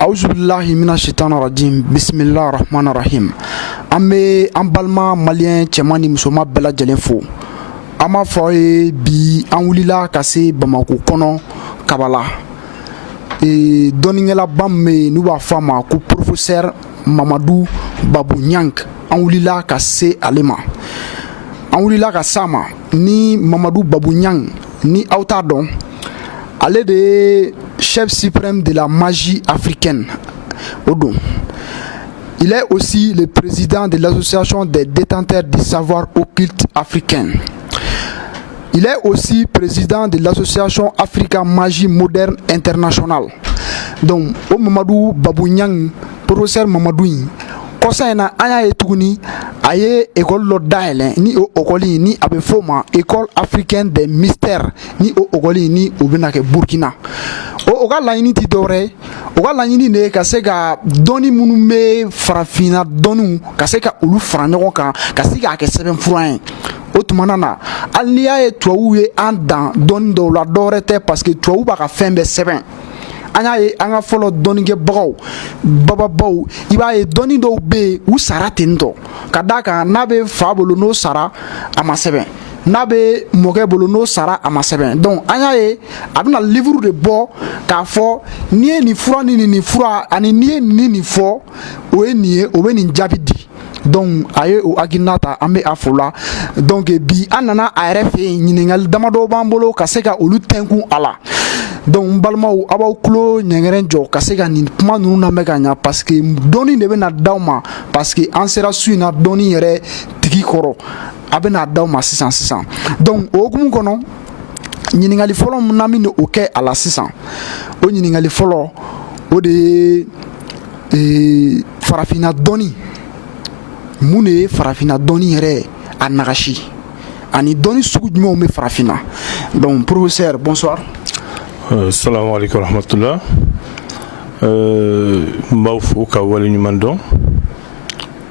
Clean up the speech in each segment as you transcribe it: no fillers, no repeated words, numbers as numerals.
Auzubillahi mina shaitani rajim. Bismillah rahman rahim. An bɛ an balima maliyɛn cɛman ni musoman bɛɛ lajɛlen fo. An b'a fɔ aw ye bi an wulila ka se Bamako kɔnɔ Kabala. Dɔnnikɛlaba min bɛ yen n'u b'a fɔ a ma ko professeur Mamadu Babu Ɲang. An wulila ka se ale ma. An wulila ka s'a ma ni Mamadu Babu Ɲang ni aw t'a dɔn. Ale de ye chef suprême de la magie africaine. Odon. Il est aussi le président de l'association des détenteurs du savoir occulte africain. Il est aussi président de l'association Africa Magie Moderne International. Donc, au Mamadou Babou Ɲang, professeur Mamadou kɔsa in na an y'a ye tuguni a ye école dɔ dayɛlɛ ni o école ni a bɛ f'o ma école africaine des mystères ni o école ni o bɛna kɛ Burkina. O ka laɲini ti dɔwɛrɛ ye o ka laɲini de ye ka se ka dɔnni minnu bɛ farafinna dɔnniw ka se ka olu fara ɲɔgɔn kan ka se k'a kɛ sɛbɛnfura ye. O tumana na hali n'i y'a ye tubabuw ye an dan dɔnni dɔw la dɔwɛrɛ tɛ parce que tubabuw b'a ka fɛn bɛɛ sɛbɛn. An y'a ye an ka fɔlɔ dɔnnikɛbagaw bababaw i b'a ye dɔnni dɔw bɛ yen u sara ten tɔ ka d'a kan n'a bɛ fa bolo n'o sara a ma sɛbɛn n'a bɛ mɔkɛ bolo n'o sara a ma sɛbɛn donc an y'a ye a bɛna livre de bɔ k'a fɔ n'i ye nin fura ni nin fura ani n'i ye nin fɔ o ye nin ye o bɛ nin jaabi di. Donc a ye o hakilina ta an bɛ a fo la donc bi an nana a yɛrɛ fɛ yen ɲininkali damadɔ b'an bolo ka se ka olu tɛnkun a la. Donc n balimaw a b'aw tulo ɲɛgɛrɛ jɔ ka se ka nin kuma ninnu lamɛn ka ɲa parce que dɔnni de bɛna d'aw ma parce que an sera su in na dɔnni yɛrɛ tigi kɔrɔ a bɛna d'aw ma sisan. Donc o hukumu kɔnɔ ɲininkali fɔlɔ min na min o kɛ a la sisan o ɲininkali fɔlɔ o de ye farafinna dɔnni mun de ye farafinna dɔnni yɛrɛ a nagasi ani dɔnni sugu jumɛnw bɛ farafinna. Donc professeur bonsoir. Assalamu alaikum rahmatullah. M'b'aw fo ka wale ɲuman dɔn.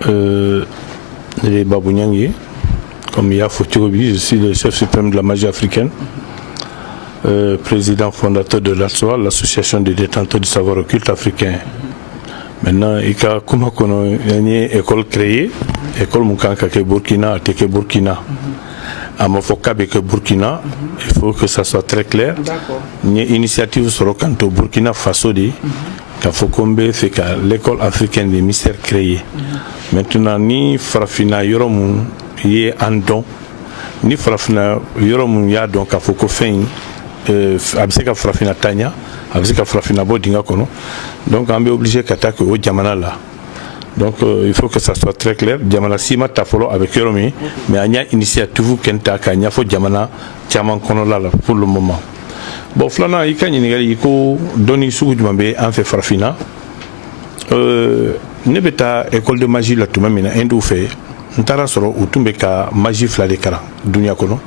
Ne de Babou Ɲang ye. Comme il y a fo cogo bi, je suis le chef suprême de la magie africaine, président fondateur de l'ASOA, l'association des détenteurs du savoir occulte africain. Maintenant, il y a une école créée, école Moukanka ke Burkina, a ke Burkina. À Mofokabe que Burkina, il faut que ça soit très clair. Une initiative sur le Burkina Faso, qu'il faut qu'on fait que l'école africaine des mystères créée. Maintenant, ni Farafina Yoromun y en don, ni Farafina Yoromun ya donc il faut qu'on fait Abseka Farafina Tanya, Abseka Farafina Bodinga Kono. Donc on est obligé d'attaquer au Djamana là. Donc il faut que ça soit très clair. Djamana Sima Tafolo avec Yoromi, mais il y a une initiative qui est faut Djamana Tiaman Konola pour le moment. Bon, Flana, il y a une doni sous Djambe en fait Farafina. Ne beta école de magie là tout même indou fait. Ntara soro ou tumbeka magie flade kara dunia kono.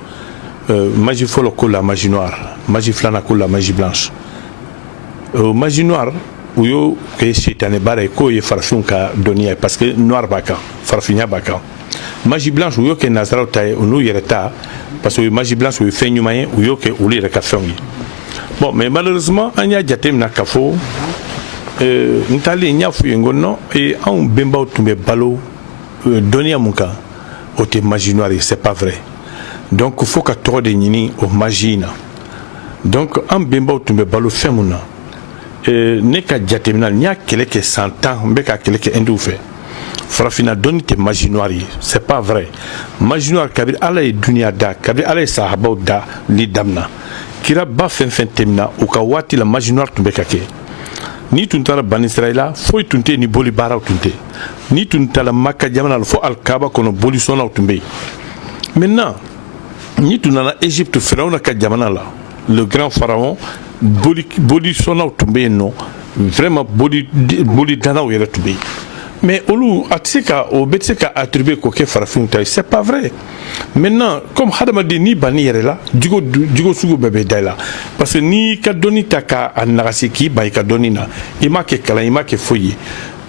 Magie folo ko la magie noire, magie flana ko la magie blanche. Magie noire où yo que chetane bare ko ye farfun ka donia parce que noir baka farfinya baka magie blanche où yo que nazara taye ou nous yereta parce que magie blanche où fait nyumayen où yo que ou le ka fengi. Bon mais malheureusement anya jatem na kafo ntali nya fu ngono et on bemba tumbe balo donia muka o te magie noire c'est pas vrai. Donc il faut que trop de nini au magie na. Donc on bemba tumbe balo femuna ne ka jatemina ni a kele ke 100 ans mbe ka kele ke indou fait farafina doni te magie noire c'est pas vrai. Magie noire kabir ala e dunia da kabir ala e sahaba da li damna kira ba fen temna o ka wati la magie noire tumbe ka ke ni tuntara ban israila foi tunte ni boli bara tunte ni tuntala makka jamana fo al kaaba kono boli sona tumbe. Maintenant ni tunana Égypte pharaon ka jamana la le grand pharaon boli sona tumbe non vraiment boli dana yere tumbe mais olu atsika o betsika attribuer ko ke farafin tay c'est pas vrai. Maintenant comme hadamadi ni bani yere la digo sugo bebe dayla parce que ni ka doni taka anagasi ki ba ka doni na ima ke kala ima ke foyi.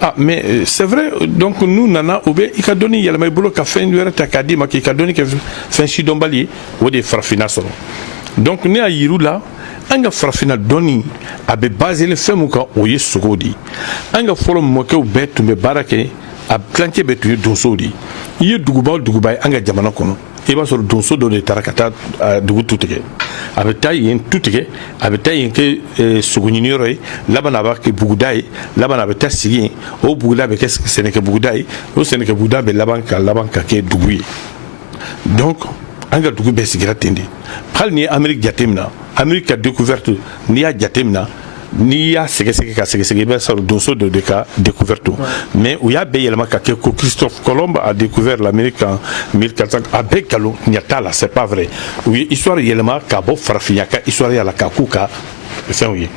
Ah mais c'est vrai donc nous nana obe ka doni yela may bolo ka fen yere taka di ma ki ka doni ke fen shi dombali o de farafina soro donc ne a yiru la an ka farafina dɔnni a bɛ basé fɛn min kan o ye sogow de ye an ka fɔlɔ mɔkɛw bɛɛ tun bɛ baara kɛ a tilancɛ bɛɛ tun ye donsow de ye i ye duguba o duguba ye an ka jamana kɔnɔ i b'a sɔrɔ donso dɔ de taara ka taa dugu tu tigɛ a bɛ taa yen tu tigɛ a bɛ taa yen kɛ sogo ɲiniyɔrɔ ye laban a b'a kɛ buguda ye laban a bɛ taa sigi yen o buguda bɛ kɛ sɛnɛkɛ buguda ye o sɛnɛkɛ buguda bɛ laban ka kɛ dugu ye donc an ka dugu bɛɛ sigira ten de hali ni ye Amérique jateminɛ Amérique ka découverte n'i y'a jateminɛ n'i y'a sɛgɛsɛgɛ ka sɛgɛsɛgɛ i b'a sɔrɔ donso dɔ de ka découverte mais u y'a bɛɛ yɛlɛma ka kɛ ko Christophe Colomb a découvert l'Amérique en 1400 a bɛɛ galon ɲɛ t'a la c'est pas vrai u ye histoire yɛlɛma ka bɔ farafinya ka histoire y'a la k'a k'u ka fɛnw ye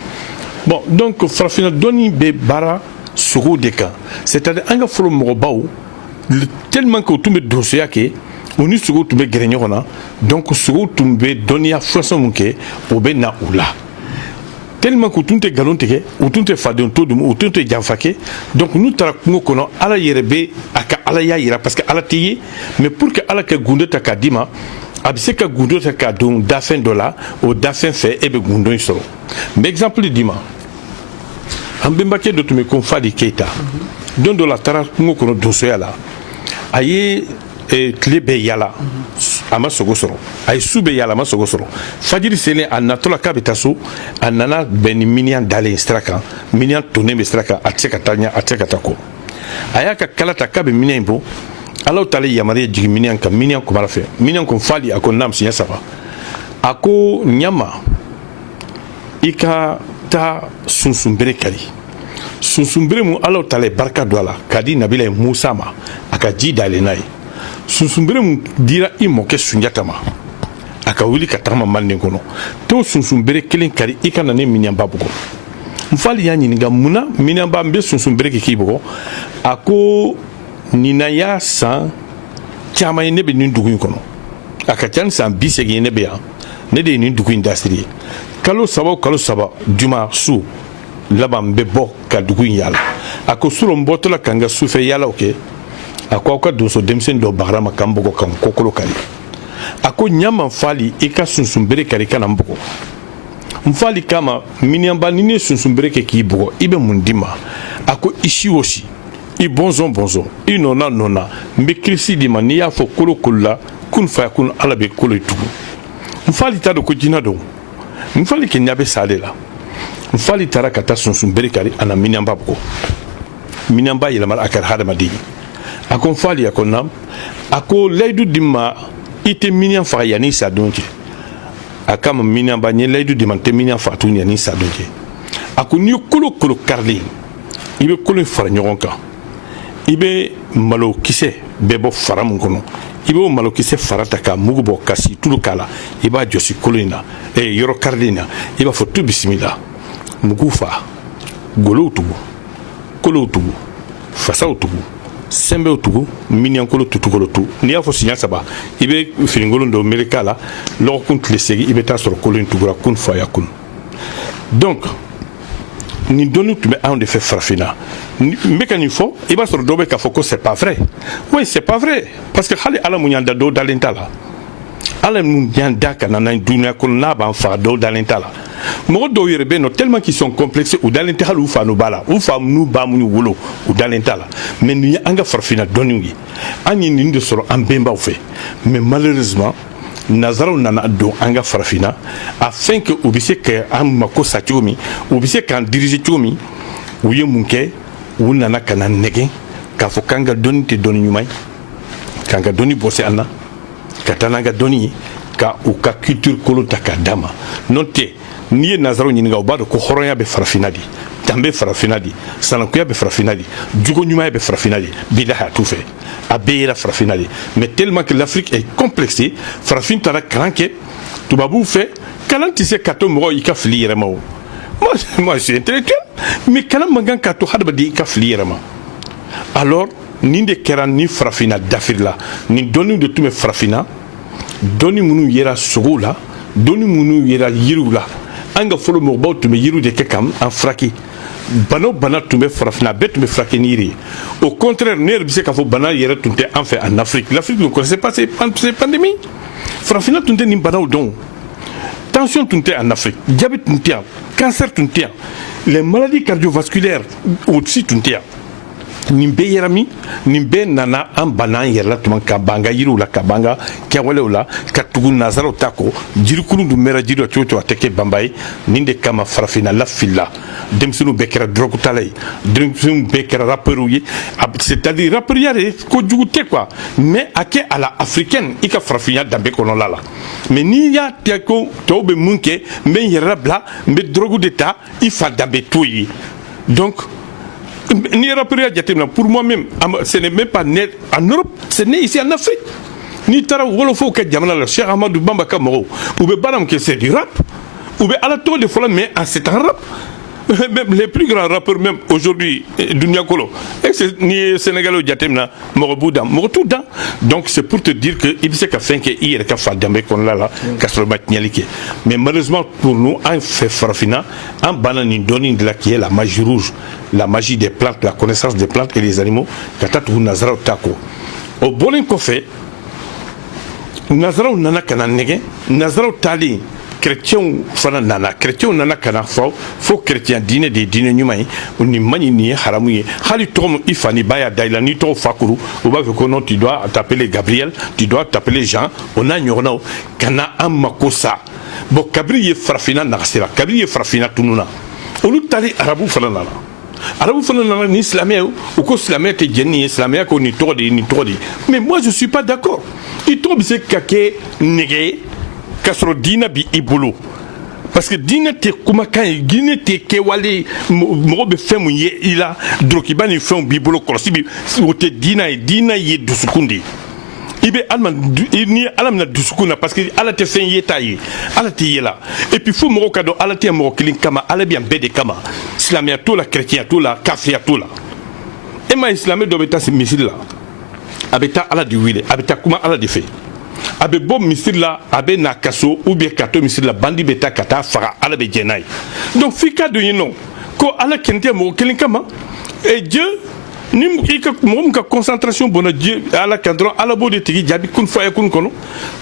bon donc farafinna dɔnni bɛ baara sogow de kan c'est-à-dire an ka fɔlɔ mɔgɔbaw tellement que u tun bɛ donsoya kɛ u ni sogow tun bɛ gɛrɛ ɲɔgɔn na donc sogow tun bɛ dɔnniya fɔsɔn min kɛ o bɛ na u la tellement que u tun tɛ nkalon tigɛ u tun tɛ faden to dun u tun tɛ janfa kɛ donc n'u taara kungo kɔnɔ ala yɛrɛ bɛ a ka alaya yira parce que ala tɛ ye mais pour que ala ka gundo ta k'a d'i ma a bɛ se ka gundo ta k'a don dafɛn dɔ la o dafɛn fɛ e bɛ gundo in sɔrɔ mais exemple d'i ma an bɛnbakɛ dɔ tun bɛ ko Fadi Keyita don dɔ la a taara kungo kɔnɔ donsoya la a ye tile bɛɛ yala a ma sogo sɔrɔ a ye su bɛɛ yala a ma sogo sɔrɔ fajiri selen a natɔ la k'a bɛ taa so a nana bɛn ni miniɲan dalen sira kan miniɲan tonnen bɛ sira kan a tɛ se ka taa ɲɛ a tɛ se ka taa kɔ a y'a ka kala ta k'a bɛ miniɲan in bɔ ala t'ale yamaruya jigin miniɲan kan miniɲan kumara fɛ miniɲan ko Fadi a ko naam siɲɛ 3 a ko ɲama i ka taa sunsunbere kari sunsunbere mun ala t'ale barika don a la k'a di Nabila Musa ma a ka ji dalen n'a ye sunsunbere mun dira i mɔkɛ Sunjata ma a ka wuli ka tagama Manden kɔnɔ t'o sunsunbere kelen kari i ka na ne miniɲanba bugɔ Nfali y'a ɲininka mun na miniɲanba n bɛ sunsunbere kɛ k'i bugɔ a ko nin na y'a san caman ye ne bɛ nin dugu in kɔnɔ a ka ca ni san 80 ye ne bɛ yan ne de ye nin dugu in dasiri ye kalo saba o kalo saba juma su laban n bɛ bɔ ka dugu in yaala a ko surɔ n bɔtɔ la ka n ka sufɛ yaalaw kɛ a ko aw ka donso denmisɛnnin dɔ bagara ma k'an bugɔ k'an kɔkolo kari a ko ɲama Nfali i ka sunsunbere kari i ka na n bugɔ Nfali k'a ma miniɲanba ni ne ye sunsunbere kɛ k'i bugɔ i bɛ mun di ma a ko i si o si i bɔnsɔn bɔnsɔn i nɔna nɔna n bɛ kirisi di ma n'i y'a fɔ kolo kolo la kun faya kun ala bɛ kolo ye tugun Nfali t'a dɔn ko jinɛ don Nfali kɛ ɲɛ bɛ sa de la Nfali taara ka taa sunsunbere kari a na miniɲanba bugɔ miniɲanba yɛlɛmana a kɛra hadamaden ye a ko Nfali a ko naam a ko layidu di ma i tɛ miniɲan faga yanni sa don cɛ a k'a ma miniɲanba n ye layidu di ma n tɛ miniɲan faga tuguni yanni sa don cɛ a ko n'i ye kolo kolo karilen i bɛ kolo in fara ɲɔgɔn kan i bɛ malokisɛ bɛɛ bɔ fara min kɔnɔ i b'o malokisɛ fara ta k'a mugu bɔ ka si tulu k'a la i b'a jɔsi kolo in na yɔrɔ karilen na i b'a fɔ tu bisimila mugu fa golow tugu kolow tugu fasaw tugu sɛnbɛw tugu miniɲankolo tutukolo tu n'i y'a fɔ siɲɛ 3 i bɛ finikolon dɔ mele k'a la lɔgɔkun tile 8 i bɛ taa sɔrɔ kolo in tugura kun faya kun donc nin dɔnni tun bɛ anw de fɛ farafinna n bɛ ka nin fɔ i b'a sɔrɔ dɔw bɛ k'a fɔ ko c'est pas vrai oui c'est pas vrai parce que hali ala mun y'an da dɔw dalen t'a la ala mun y'an da ka na n'an dunuya kɔnɔ n'a b'an faga dɔw dalen t'a la mɔgɔ dɔw yɛrɛ bɛ yen nɔ tellement qu'ils sont complexés u dalen tɛ hali u fa n'u ba la u fa n'u ba minnu wolo u dalen t'a la mais nin ye an ka farafinna dɔnniw ye an ye nin de sɔrɔ an bɛnbaw fɛ mais malheureusement nazaraw nana don an ka farafinna afin que u bɛ se ka an mako sa cogo min u bɛ se k'an diriger cogo min u ye mun kɛ u nana ka na nɛgɛn k'a fɔ k'an ka dɔnni tɛ dɔnni ɲuman ye k'an ka dɔnni bɔsi an na ka taa n'an ka dɔnni ye ka u ka culture kolon ta k'a d'a ma n'o tɛ n'i ye nazaraw ɲininka u b'a dɔn ko hɔrɔnya bɛ farafinna de danbe farafinna de sanakunya bɛ farafinna de jogo ɲumanya bɛ farafinna de bidaha t'u fɛ a bɛɛ yera farafinna de mais tellement que l'Afrique est complexée farafin taara kalan kɛ tubabuw fɛ kalan tɛ se ka to mɔgɔ i ka fili yɛrɛ ma o moi je suis intellectuel mais kalan man kan ka to hadamaden i ka fili yɛrɛ ma alors nin de kɛra ni farafinna dafiri la nin dɔnniw de tun bɛ farafinna dɔnni minnu yera sogow la dɔnni minnu yera yiriw la an ka fɔlɔ mɔgɔbaw tun bɛ yiriw de kɛ k'an furakɛ bana o bana tun bɛ farafinna a bɛɛ tun bɛ furakɛ ni yiri ye au contraire ne yɛrɛ bɛ se k'a fɔ bana yɛrɛ tun tɛ an fɛ en Afrique l'Afrique ne connaissait pas ces pandémies farafinna tun tɛ nin banaw dɔn tension tun tɛ en Afrique, diabète tun tɛ yan, cancer tun tɛ yan, les maladies cardiovasculaires aussi tun tɛ yan. Nin bɛɛ yɛrɛ min, nin bɛɛ nana an bana an yɛrɛ la tuma ka banga yiriw la ka banga kɛwalew la ka tugu nazaraw ta kɔ jirikuru dun mɛra jiri la cogo cogo a tɛ kɛ banba ye nin de kama farafinna lafilila denmisɛnninw bɛɛ kɛra drogue tala ye denmisɛnninw bɛɛ kɛra rappeurs ye c'est-à-dire rapperiya de kojugu tɛ quoi mais a kɛ a la africaine i ka farafinya danbe kɔnɔla la mais n'i y'a tɛ ko tɔw bɛ mun kɛ n bɛ n yɛrɛ labila n bɛ drogue de ta i fa danbe t'o ye donc ni rappeur jatemna pour moi-même ce n'est même pas né en Europe, c'est né ici en Afrique. Ni tara wolofo ka jamana la Cheikh Ahmadou Bamba ka mogo ou be banam que c'est du rap ou be ala to de fola mais c'est un rap. Même les plus grands rappeurs même aujourd'hui Dunia Kolo ni Sénégalais jatemna morobouda morotuda donc c'est pour te dire que il sait qu'a fait que hier qu'a fait dambe kon la kasrobat nyalike mais malheureusement pour nous en fait farafina en banani doni de la qui est la magie rouge la magie des plantes la connaissance des plantes et des animaux katatu nazara tako au bolen ko fait nazara nana kana nege nazara tali chrétien fana nana chrétien nana kana fo chrétien dîner des dîner nyumai ni mani ni haramu ye hali tom ifani baya daila ni to fakuru ou ba que non tu dois t'appeler Gabriel tu dois t'appeler Jean on a nyorna kana amakosa bo kabri ye farafina nakasira kabri ye farafina tununa olu tali arabu fana nana arabu fana nana ni islamien ou ko islamien te jenni islamien ko ni todi mais moi je suis pas d'accord il tombe c'est kake négé kasro dina bi ibulu parce que dina te kuma kan dina te kewale mo be femu ye ila droki bani femu bibulu kolosi bi wote dina ye dusukundi ibe alman ni alamna dusukuna parce que ala te fen yetayi ala te yela et puis faut mo kado ala te mo kilin kama ala bien bede kama islamia to la chrétien to la kafia to la et ma islamé do beta se misil la abeta ala di wile abeta kuma ala di fe abe bon misir la abe na kaso ou bien kato misir la bandi beta kata fara ala be jenai donc fika de yino ko ala kente mo kelin kama et Dieu ni ka mo ka concentration bona Dieu ala kandro ala bo de tigi jabi kun fa kun kono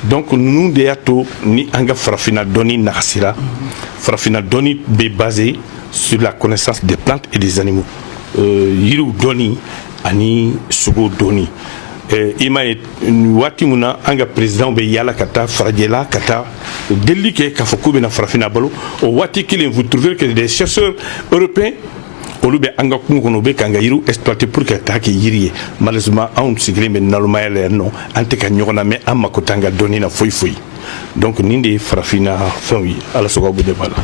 donc nous de yato ni anga farafina doni nakasira farafina doni be basé sur la connaissance des plantes et des animaux yiru doni ani sugo doni ima wati muna anga président be yala kata farajela kata delike ka foko na farafina balo o wati kilin vous trouvez que des chercheurs européens olube anga kungono be kanga yiru exploiter pour que ta ki yiri malheureusement on sigre men nalmayele no ante ka nyogona me amma ko tanga doni na foi donc nindi farafina fawi ala sogo bu de bala.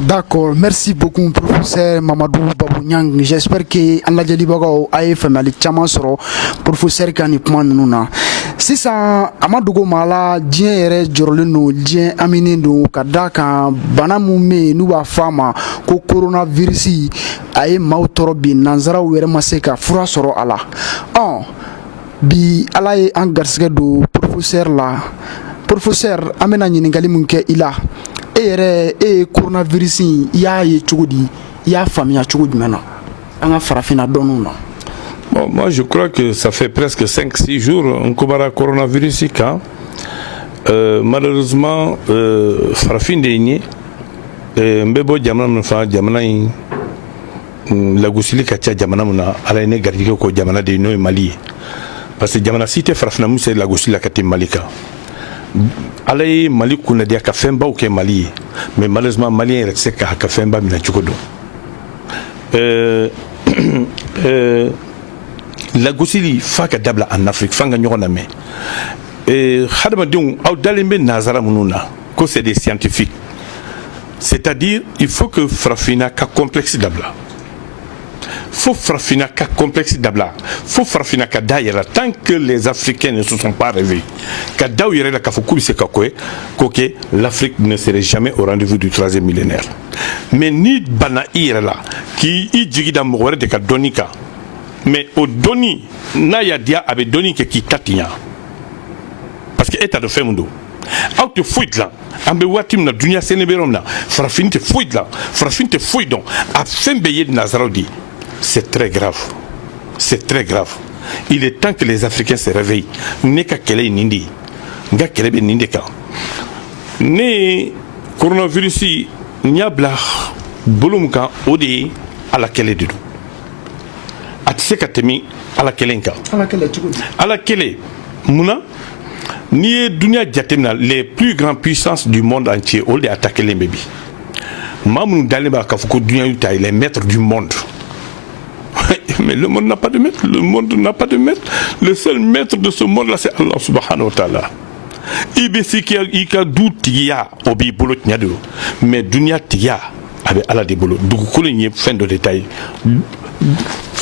D'accord, merci beaucoup professeur Mamadou Babou Niang. J'espère que Allah jeli bagaw ay famali chama soro professeur kan ipman nuna. Sisa amadugo mala dien yere jorleno dien aminindo kadaka banamu me nuba fama ko coronavirus ay mawtoro bi nanzara were maseka fura soro ala. Bi ala e angarsge do professeur la. Professeur amena nyiningali munke ila. Et coronavirus y'a ye chogodi y'a famille chogodi maintenant en farafina donuna. Bon, moi je crois que ça fait presque 5-6 jours on combat coronavirus quand malheureusement farafin de mbebo jamana fa jamana la gusili kacha jamana muna ala ne gardike ko jamana de no Mali parce que jamana cité farafina musse la gusili kati Malika alay Mali kuna dia ka femba ou ke Mali mais malheureusement malien reste ka femba mina chukodo la gosili faka dabla en Afrique fanga nyona me hadama dun aw dalimbe nazara mununa ko c'est des scientifiques c'est-à-dire il faut que farafina ka complexe dabla faut farafina ka complexe dabla faut farafina ka daïra tant que les Africains ne se sont pas réveillés ka daïra la ka fukuli se ka koke l'Afrique ne serait jamais au rendez-vous du 3e millénaire mais ni bana ira la qui i jigida mogore de ka donika mais au doni na ya dia abe doni ke ki tatinya parce que état de femundo aw te fuit la ambe watim na dunia seneberom na farafinte fuit la farafinte fuit donc a fembe yed nazarodi. C'est très grave. C'est très grave. Il est temps que les Africains se réveillent. Neka kele nindi. Nga kele be nindi ka. Ne coronavirus n y'a bila bolo min kan o de ye ala kɛlɛ de don a tɛ se ka tɛmɛ ala kɛlɛ in kan ala kɛlɛ munna n'i ye duniya jateminɛ les plus grandes puissances du monde entier olu de y'a ta kelen bɛ bi maa minnu dalen b'a k'a fɔ ko duniya y'u ta les maîtres du monde mais le monde n'a pas de maître, le monde n'a pas de maître. Le seul maître de ce monde là c'est Allah subhanahu wa ta'ala. Ibesi ki ka du tigiya o b'i bolo tiɲɛ de don mais duniya tigiya a bɛ ala de bolo dugukolo in ye fɛn dɔ de ta ye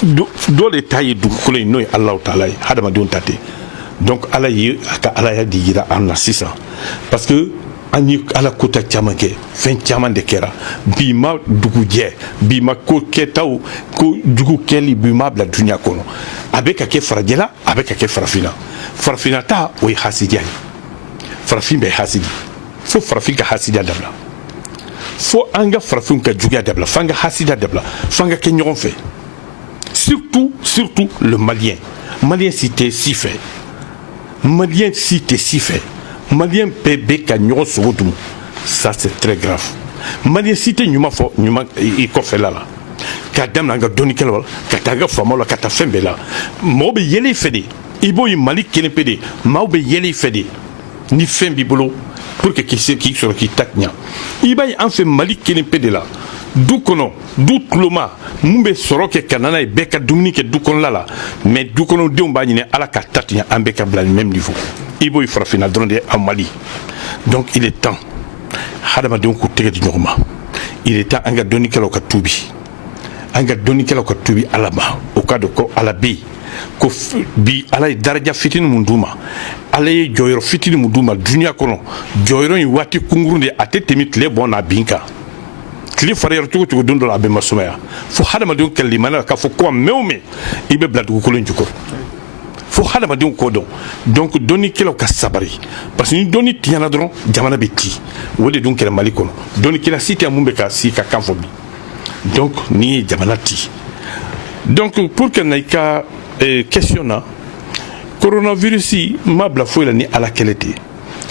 dɔ de ta ye dugukolo in n'o ye Alahu ta'ala ye hadamadenw ta tɛ donc ala ye a ka alaya de yira an na sisan parce que an ye ala kota caman kɛ fɛn caman de kɛra bi ma dugujɛ bi ma ko kɛtaw ko jugu kɛli bi ma bila duniya kɔnɔ a bɛ ka kɛ farajɛla a bɛ ka kɛ farafina farafina ta o ye hasidiya ye farafin bɛ hasidi fo farafin ka hasidiya dabila fo an ka farafinw ka juguya dabila fo an ka hasidiya dabila fo an ka kɛ ɲɔgɔn fɛ surtout le malien si tɛ si fɛ malien si tɛ si fɛ malien bɛɛ bɛ ka ɲɔgɔn sogo dun ça c'est très grave malien si tɛ ɲuman fɔ ɲuman i kɔfɛla la k'a daminɛ an ka dɔnnikɛlaw la ka taa an ka faamaw la ka taa fɛn bɛɛ la mɔgɔw bɛ yɛlɛ i fɛ de i b'o ye mali kelen pe de maaw bɛ yɛlɛ i fɛ de ni fɛn b'i bolo pour que k'i sɔrɔ k'i ta ɲa i b'a ye an fɛ mali kelen pe de la du kɔnɔ du tuloma mun bɛ sɔrɔ kɛ ka nana ye bɛɛ ka dumuni kɛ du kɔnɔla la mais du kɔnɔdenw b'a ɲini ala ka ta tiɲɛ an bɛɛ ka bila le même niveau i b'o ye farafinna dɔrɔn de a mali donc il est temps hadamadenw k'u tɛgɛ di ɲɔgɔn ma il est temps an ka dɔnnikɛlaw ka tuubi an ka dɔnnikɛlaw ka tuubi ala ma o ka dɔn ko ala bɛ yen ko bi ala ye daraja fitinin mun d'u ma ala ye jɔyɔrɔ fitinin mun d'u ma duniya kɔnɔ jɔyɔrɔ in waati kunkurun de a tɛ tɛmɛ tile bɔn n'a bin kan tile fariyara cogo cogo don dɔ la a bɛ masumaya fo hadamadenw ka limaniya k'a fɔ ko mɛn o mɛn i bɛ bila dugukolo in jukɔrɔ fo hadamadenw k'o dɔn donc dɔnnikɛlaw ka sabari parce que ni dɔnni tiɲɛna dɔrɔn jamana bɛ ci o de dun kɛra mali kɔnɔ dɔnnikɛla si tɛ mun bɛ ka si ka kan fɔ bi donc n'i ye jamana ci donc pour que na i ka question na coronavirus ma bila foyi la ni ala kɛlɛ tɛ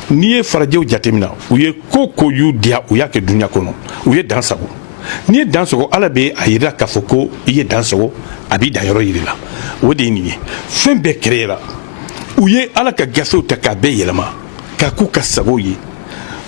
n'i ye farajɛw jateminɛ u ye ko ko y'u diya u y'a kɛ duniya kɔnɔ u ye dan sago n'i ye dan sago ala bɛ a yira k'a fɔ ko i ye dan sago a b'i danyɔrɔ yiri la o de ye nin ye fɛn bɛɛ créera u ye ala ka gafew ta k'a bɛɛ yɛlɛma k'a k'u ka sago ye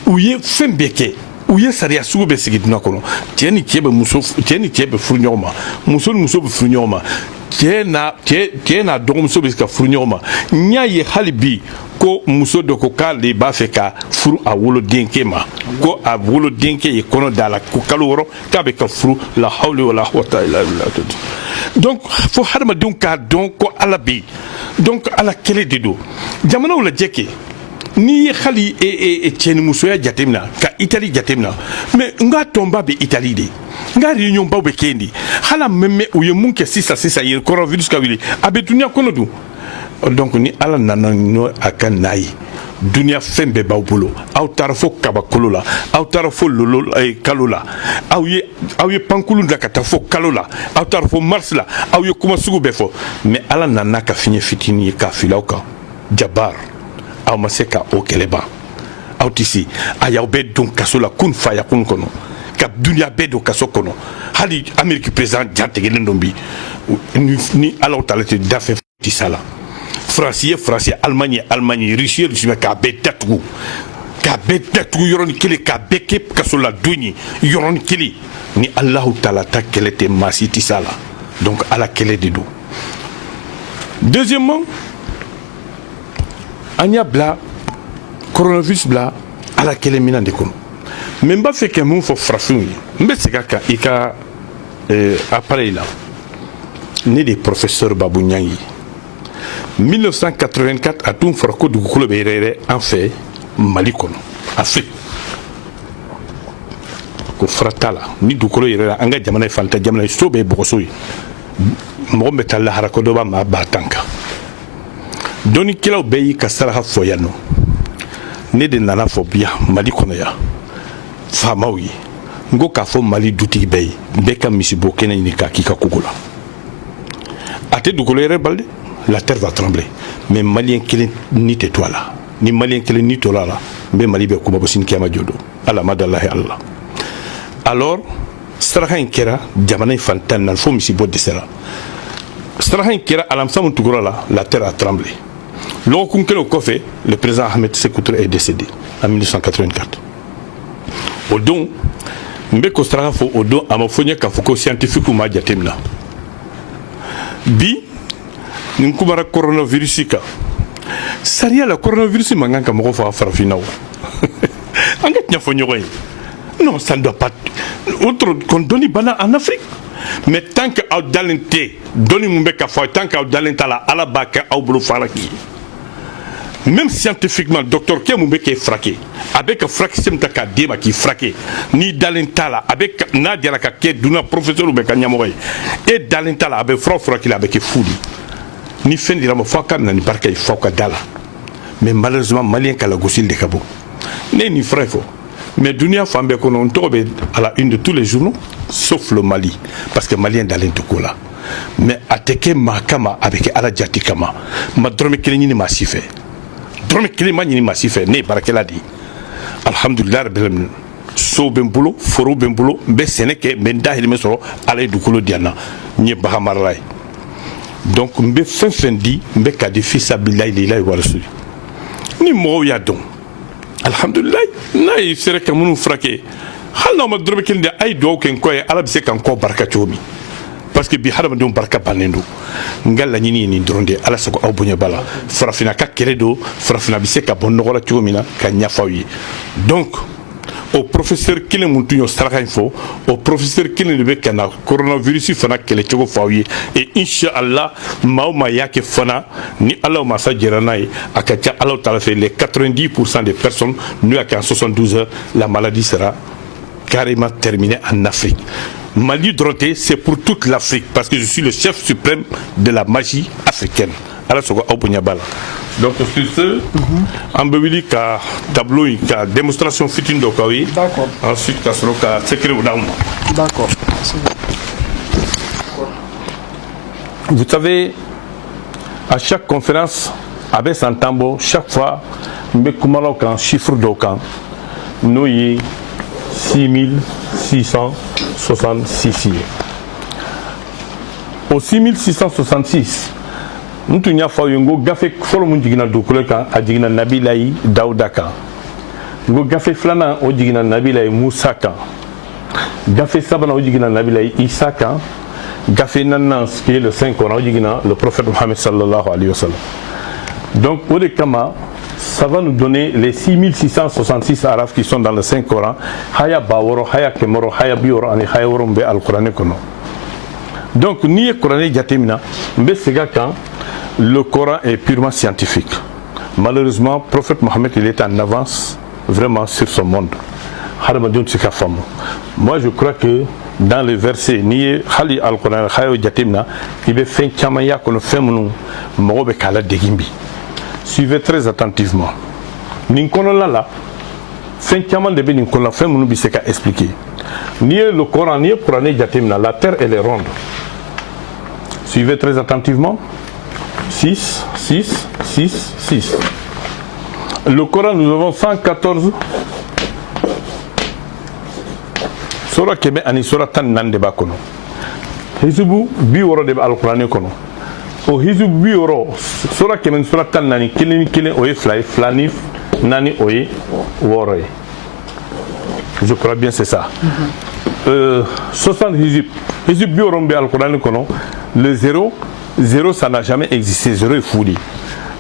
u ye fɛn bɛɛ kɛ u ye sariya sugu bɛɛ sigi duniya kɔnɔ cɛ ni cɛ bɛ furu ɲɔgɔn ma muso ni muso bɛ furu ɲɔgɔn ma cɛ n'a dɔgɔmuso bɛ ka furu ɲɔgɔn ma n y'a ye hali bi ko muso dɔ ko k'ale b'a fɛ ka furu a wolodenkɛ ma ko a wolodenkɛ ye kɔnɔ da la ko kalo wɔɔrɔ k'a bɛ ka furu la hawli wala quwwata illa billah donc fo hadamadenw k'a dɔn ko ala bɛ yen donc ala kɛlɛ de don jamanaw lajɛ kɛ n'i ye hali cɛ ni musoya jateminɛ ka itali jateminɛ mais n ka tɔnba bɛ itali de n ka réunion baw bɛ kɛ yen de hali a mɛmɛ u ye mun kɛ sisan ye coronavirus ka wuli a bɛ duniya kɔnɔ dun donc ni ala nana n'o a ka na ye duniya fɛn bɛɛ b'aw bolo aw taara fo kabakolo la aw taara fo kalo la aw ye pankulu da ka taa fo kalo la aw taara fo mars la aw ye kuma sugu bɛɛ fɔ mais ala nana ka fiɲɛ fitinin ye k'a fili aw kan jabar aw ma se ka o kɛlɛ ban aw tɛ se a y'aw bɛɛ don kaso la kun fayakun kɔnɔ ka duniya bɛɛ don kaso kɔnɔ hali ameriki président ja tigɛlen don bi ni alaw taala tɛ dafɛ ti sa la France ye Allemagne Russie k'a bɛɛ datugu yɔrɔnin kelen k'a bɛɛ kɛ kaso la don ye yɔrɔnin kelen ni Alahu taala ta kɛlɛ tɛ maa si tɛ s'a la donc ala kɛlɛ de don deuxièmement an y'a bila coronavirus bila ala kɛlɛ minan de kɔnɔ mais n b'a fɛ ka mun fɔ farafinw ye n bɛ segin a kan i ka appareil la ne de ye professeur Babu Ɲangi 1984 a tun fɔra ko dugukolo bɛ yɛrɛyɛrɛ an fɛ mali kɔnɔ Afrique ko fara t'a la ni dugukolo yɛrɛra an ka jamana ye fantan jamana ye so bɛɛ ye bɔgɔso ye mɔgɔ bɛ taa lahara ko dɔ b'a maa ba tan kan dɔnnikɛlaw bɛɛ y'i ka saraka fɔ yan nɔ ne de nana fɔ bi yan mali kɔnɔ yan faamaw ye n ko k'a fɔ mali dutigi bɛɛ ye bɛɛ ka misibo kɛnɛ ɲini k'a k'i ka kogo la a tɛ dugukolo yɛrɛ bali dɛ la terre va trembler mais malien kelen ni tɛ to a la ni malien kelen ni to la mbe mali be kuma bosin kiyama jodo ala madallahi allah alors sarahan kera jamana fantan nan fo misi bodde sera sarahan kera alam samu tugura la terre a tremblé lo kun kelo kofe le président Ahmed Sékou Touré est décédé en 1984 au don mbe ko saraha fo au don ama fonya ka fo ko scientifique ma jatemna bi nin kubara coronavirus ka sariya la coronavirus mangan ka moko fa farafinaw anga nya fo nyoy non ça ne doit pas autre qu'on donne bana en Afrique mais tant que au dalente doni mumbe ka fo tant que au dalenta la ala baka au bulu faraki même scientifiquement docteur Kemumbe qui est fraqué avec fraqué c'est ka dema qui fraqué ni dalentala avec nadia la ka duna professeur ou be ka nyamoy et dalentala avec fraqué avec fouli ni fin dira mo faka na ni barka faka dala mais malheureusement malien kala gosil de kabo ni frefo mais dunia fambe ko non tobe à la une de tous les journaux sauf le Mali parce que malien dalento kola mais ateke makama avec ala jati kama ma drome kelini ni masife drome kelima ni masife ne barakela di alhamdulillah rabbil alamin so ben bulo foro ben bulo be seneke men dahil mesoro ala du kolo diana ni bahamarlay donc mbe fendi mbe ka de fils abillahi lillahi wa rasul ni mo ya don alhamdulillah nay sere ka munu frake halna ma drobe ken de ay do ken koy ala bi se kan ko barka chomi parce que bi harama don barka banendo ngalla nyini ni dronde ala sako aw bunya bala farafina ka keredo farafina bi se ka bonno wala chomina ka nyafawi donc au professeur kile muntunyo saraka info au professeur kile de bekana coronavirus fana kele chogo fawi et inshallah mauma yake fana ni Allah ma sa jeranay akacha Allah taala fait les 90% des personnes nu à 72 heures la maladie sera carrément terminée en Afrique. Mali Droté, c'est pour toute l'Afrique parce que je suis le chef suprême de la magie africaine. Alors soko abunyabala. Donc sur ce, en bébili ka tableau ka démonstration fitine do kawi. D'accord. Ensuite ka solo ka secret ou down. D'accord. Vous savez, à chaque conférence avec Santambo, chaque fois me kumalo kan chiffre do kan nous y 6666. Au 6666 nous tunya fa yongo gafe folo mun jigina do kuleka a jigina nabilayi dauda kan ngo gafe flana o jigina nabilayi musa kan gafe sabana o jigina nabilayi isa kan gafe nanna qui est le 5 Coran o jigina le prophète Mohammed sallallahu alayhi wa sallam. Donc au de kama ça va nous donner les 6666 arabes qui sont dans le 5 Coran haya baworo haya kemoro haya bioro ani haya worombe al-Qur'an kono. Donc ni Qur'an jatemina mbe sega kan le Coran est purement scientifique. Malheureusement, le prophète Mohammed il est en avance vraiment sur son monde. Moi je crois que dans les versets ni Khali al-Quran khayo jatimna ibe fen chamaya kono femunu mobe kala degimbi. Suivez très attentivement. Ninkono la fen chaman de ninkono femunu bi se ka expliquer. Ni le Coran ni le Coran jatimna la terre elle est ronde. Suivez très attentivement. 6, 6, 6, 6. Le Coran, nous avons 114. Sura Kebe ani Sura Tan Nande Bakono. Hizubu Bioro de Al-Quran Kono. Au Hizubu Bioro, Sura Kebe Sura Tan Nani, Kilin Oye Fly, Flanif, Nani Oye, Wore. Je crois bien c'est ça. 60 Hizub. Hizub Bioro de Al-Quran Kono. Le 0. 0 ça n'a jamais existé, 0 est fouli.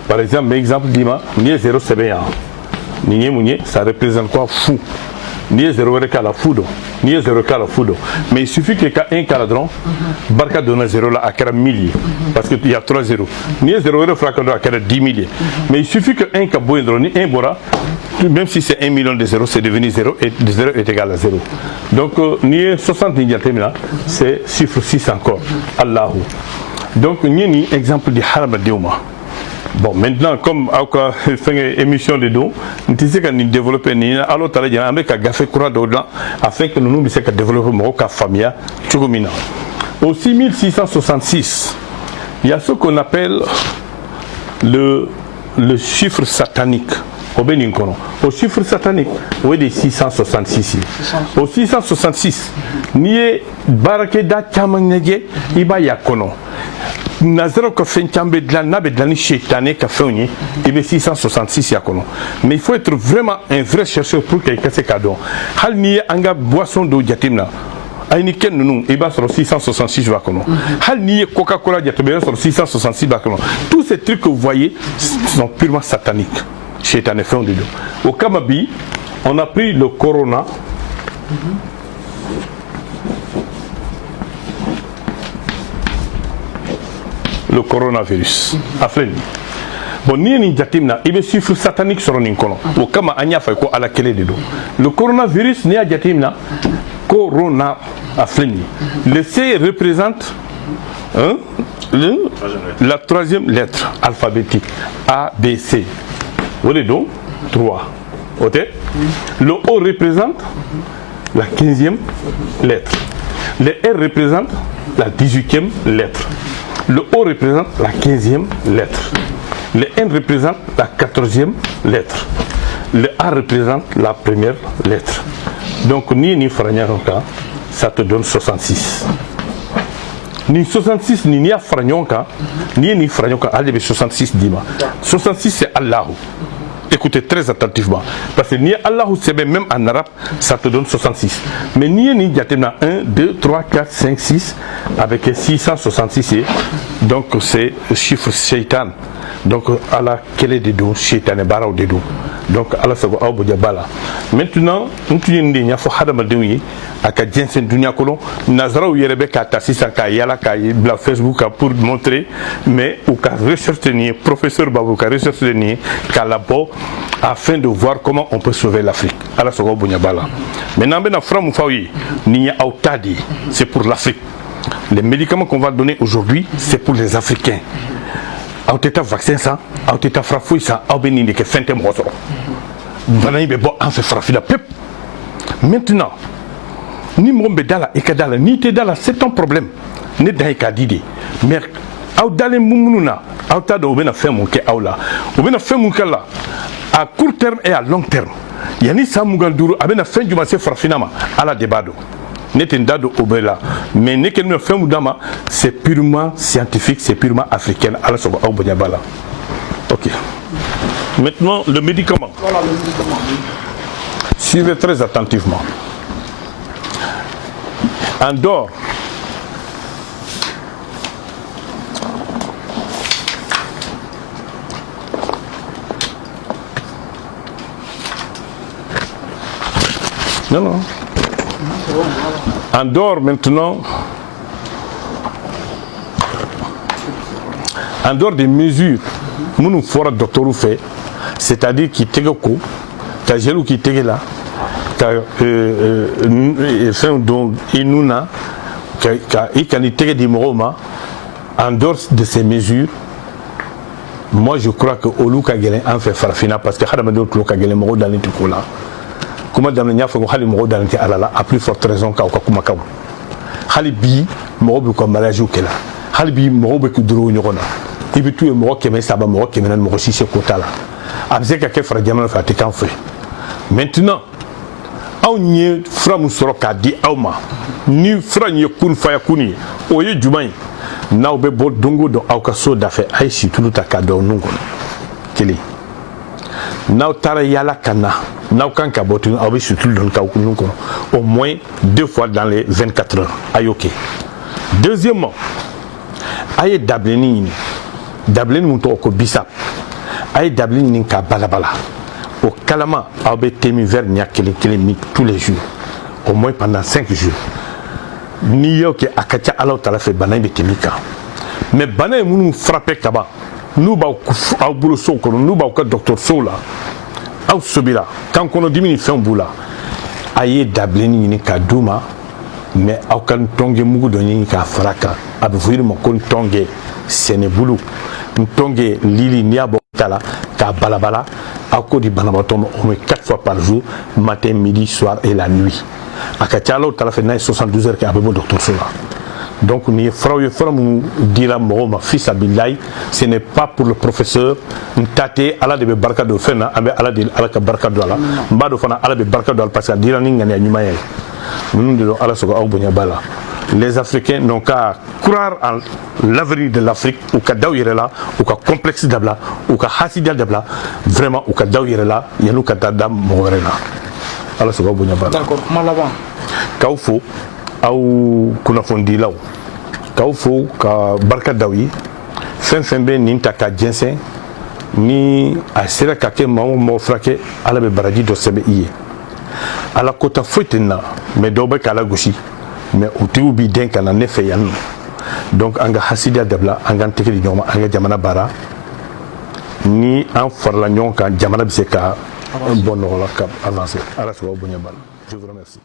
Par exemple, exemple Dima, ni 0 c'est bien. Ni ça représente quoi? Fou. Ni 0 est la foudo. Ni 0 est la foudo. Mais il suffit qu'il y ait un caladron, Barca donne 0 là à 40 milliers. Parce qu'il y a 3 0. Ni 0 est fracadron à 10 milliers. Mais il suffit qu'un caboindron, ni un bora, même si c'est 1 million de 0, c'est devenu 0 et 0 est égal à 0. Donc, ni 60 milliards, c'est chiffre 6 encore. Allahu. Donc, nous avons un exemple de Harama Deuma. Bon, maintenant, comme on fait une émission de dos, nous avons développé alors nous avons fait courant dedans afin que nous puissions développer la famille. Au 6666, il y a ce qu'on appelle le chiffre satanique. au Bénincono. Au chiffre satanique, oui, des 666. Au 666, nié Barakeda Chamanege, Iba Yakono. Nazaro ka fen chambe de la nabe de la chétane ka feni et 666 yakono. Mais il faut être vraiment un vrai chercheur pour que ce cadeau. Hal ni anga boisson d'eau jatimna. Aini ken nous et bas sur 666 yakono. Hal ni Coca-Cola jatimna sur 666 yakono. Tous ces trucs que vous voyez sont purement sataniques. Chétane fait de au Kamabi, on a pris le corona. Le coronavirus. Bon, ni jatimna, il y a chiffre satanique sur l'incono. Au kama anya fa ko ala kele de do. Le coronavirus ni jatimna corona afleni. Le C représente la troisième lettre alphabétique A B C. Vous les deux 3. OK? Le O représente la 15e lettre. Le R représente la 18e lettre. Le O représente la 15e lettre. Le N représente la 14e lettre. Le A représente la première lettre. Donc, ni Franyanka, ça te donne 66. Ni 66, ni Franyanka, ni Franyanka, allez, 66 dima. 66, c'est Allahu. Écoutez très attentivement. Parce que ni Allahu c'est même en arabe, ça te donne 66. Mais ni Diatena 1, 2, 3, 4, 5, 6, avec 666. Donc c'est le chiffre shaitan. Donc à la quelle est des dons, shaitan et bara des dons. Donc à la sago au bala. Maintenant, nous tenons faut hadama dewi aka jensen dunia kolon nazara ou yerebe ka tasisa ka yala ka bla Facebook pour montrer mais ou ka recherche ni professeur Babou ka recherche ni kalabo afin de voir comment on peut sauver l'Afrique. À la sago bala. Maintenant ben framu fawi ni autadi, c'est pour l'Afrique. Les médicaments qu'on va donner aujourd'hui, c'est pour les Africains. Auteta vaccin ça, auteta frafouille ça, aubeni ne que fente mozo. Voilà, il bon en fait frafila pep. Maintenant, ni mombe dala et kadala ni te dala c'est ton problème. Ne dai kadidi. Mais au dale mumuna, au ta do bena fait mon ke aula. Ou bena fait mon kala à court terme et à long terme. Yani sa muganduru abena fin du masse frafinama à la débado. Netendado obela mais ne qu'elle me fait moudama c'est purement scientifique, c'est purement africain à la soba au bonyabala. OK. Maintenant le médicament. Voilà le médicament. Suivez très attentivement. En dehors non. En dehors maintenant, en dehors des mesures, nous faisons docteur fait, c'est-à-dire qui te go, ta gelou qui te là, ta fin donc inuna, qui te des moroma. En dehors de ces mesures, moi je crois que Olu Kagelen en fait farfina parce que Hadamado Kagelen moro dans les trucs là. Comment dans le nia faut hali mo dans alala a plus forte raison ka kuma kaw hali bi mo be ko malaji kala hali bi mo be ku duro nyona ibitu e mo keme saba mo keme nan mo sisi ko tala abze ka ke fra jamana fa te kan fe maintenant aw nye fra mu soro ka di awma ni fra nye kun fa yakuni o ye jumai na be bo dongo do aw ka so da fe ay si tuluta ka do nungo kili Now tara yala kana, now kan kabotu awe surtout dans le cas au moins 2 fois dans les 24 heures. Aïe ok. Deuxièmement, aïe dableni muto oko bisap, aïe dableni ka balabala. Au kalama awe temi vers nyakele tous les jours, au moins pendant 5 jours. Ni yo ke akacha ala tala fait banay de temika. Mais banay munu frappé kaba. Nous ba au boulot soko nous ba au docteur Sola au sobira quand on a diminué fait un boula aye dableni ni kaduma mais au kan tonge mugu doni ka fraka abvir mo kon tonge senebulu tonge lili niabo tala ka balabala a ko di banabaton au moins 4 fois par jour matin midi soir et la nuit akatialo tala fait 72 heures ka abebo docteur Sola Donc ni faraw dira mɔgɔw ma fils abilayi, ce n'est pas pour le professeur ntate ala de bɛ barika don fɛn na, an bɛ ala ka barika don a la, n b'a dɔn fana ala bɛ barika don a la parce que a dira ni ŋaniya ɲuman ye. Ninnu de don ala sɔrɔ aw bonyaba la. Les Africains n'ont qu'à croire en l'avenir de l'Afrique, ou qu'à daw yɛrɛ la, ou qu'à complexe dabla, ou qu'à hasidiya dabla, vraiment ou qu'à daw yɛrɛ la, yan'u ka taa da mɔgɔ wɛrɛ la. Ala sɔrɔ aw bonyaba la. D'accord, kuma laban. K'aw fo, aw kunnafonidilaw, k'aw fo ka barika d'aw ye, fɛn fɛn bɛ nin ta ka jɛnsɛn, ni a sera ka kɛ maa o maa furakɛ, ala bɛ baraji dɔ sɛbɛn i ye. Ala kota foyi tɛ na, mais dɔw bɛ k'a la gosi. Mais u tigiw b'i den ka na ne fɛ yan nɔ. Donc an ka hasidiya dabila, an k'an tɛgɛ di ɲɔgɔn ma, an ka jamana baara. Ni an farala ɲɔgɔn kan, jamana bɛ se ka bɔ nɔgɔ la ka avancer. Ala sɔrɔ aw bonya b'a la. Je vous remercie.